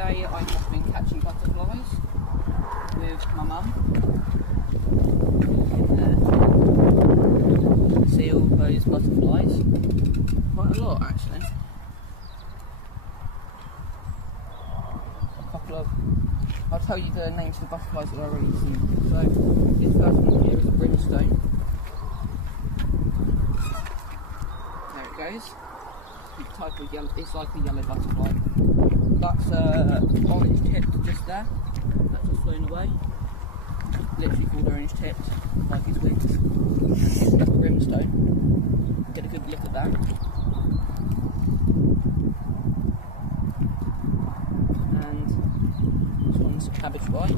today I have been catching butterflies with my mum. See all those butterflies? Quite a lot actually. A couple of, I'll tell you the names of the butterflies that I've already seen. So this first one here is a brimstone. There it goes. It's type of yellow, it's like a yellow butterfly. That's orange tipped just there. That's just flown away. Literally called orange tipped, like his wings. Here's that brimstone. Get a good look at that. And this one's a cabbage white.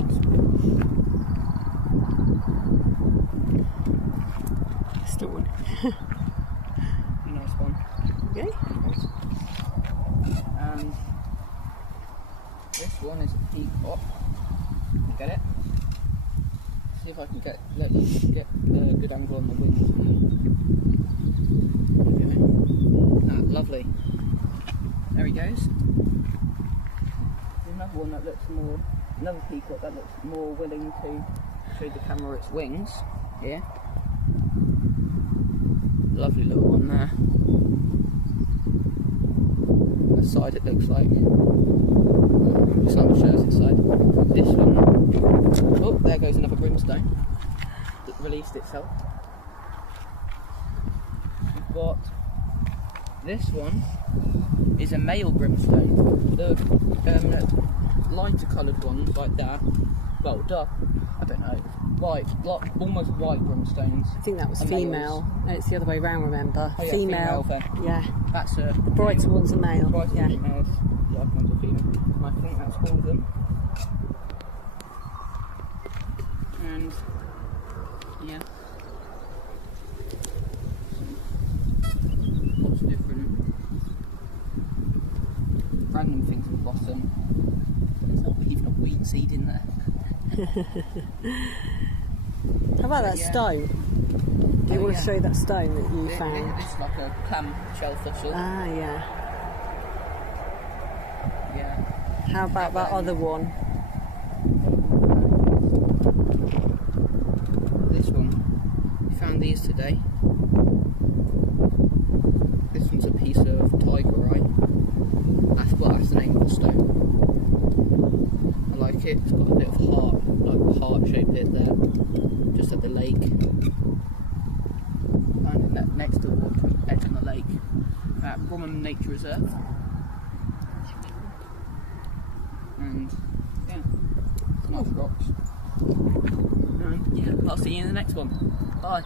Still one. Nice one. Okay. And this one is a peacock. Can you get it? See if I can get a good angle on the wings. Okay. Ah, lovely. There he goes. There's another one that looks more, another peacock that looks more willing to show the camera its wings. Here. Lovely little one there. On the side it looks like the shirt's inside. This one, oh, there goes another brimstone that released itself. We've got this one is a male brimstone. The lighter coloured ones like that, well, dark, I don't know, white, almost white brimstones. I think that was female. No, it's the other way round, remember? Oh, yeah, female then. Yeah. That's a... The brighter one's a male. Brighter yeah. males, the other one's a female. And I think that's all of them. And, yeah. Lots of different random things at the bottom. There's even a wheat seed in there. How about that stone? Do you want to show that stone that you found? It's like a clam shellfish. Ah, yeah. Yeah. How about that other one? This one. We found these today. This one's a piece of tiger eye. That's the name of the stone. I like it. It's got a bit of heart, like a heart-shaped bit there, just at the lake. And next to the edge of the lake, at Bromham Nature Reserve. And yeah, nice rocks. And yeah, I'll see you in the next one. Bye.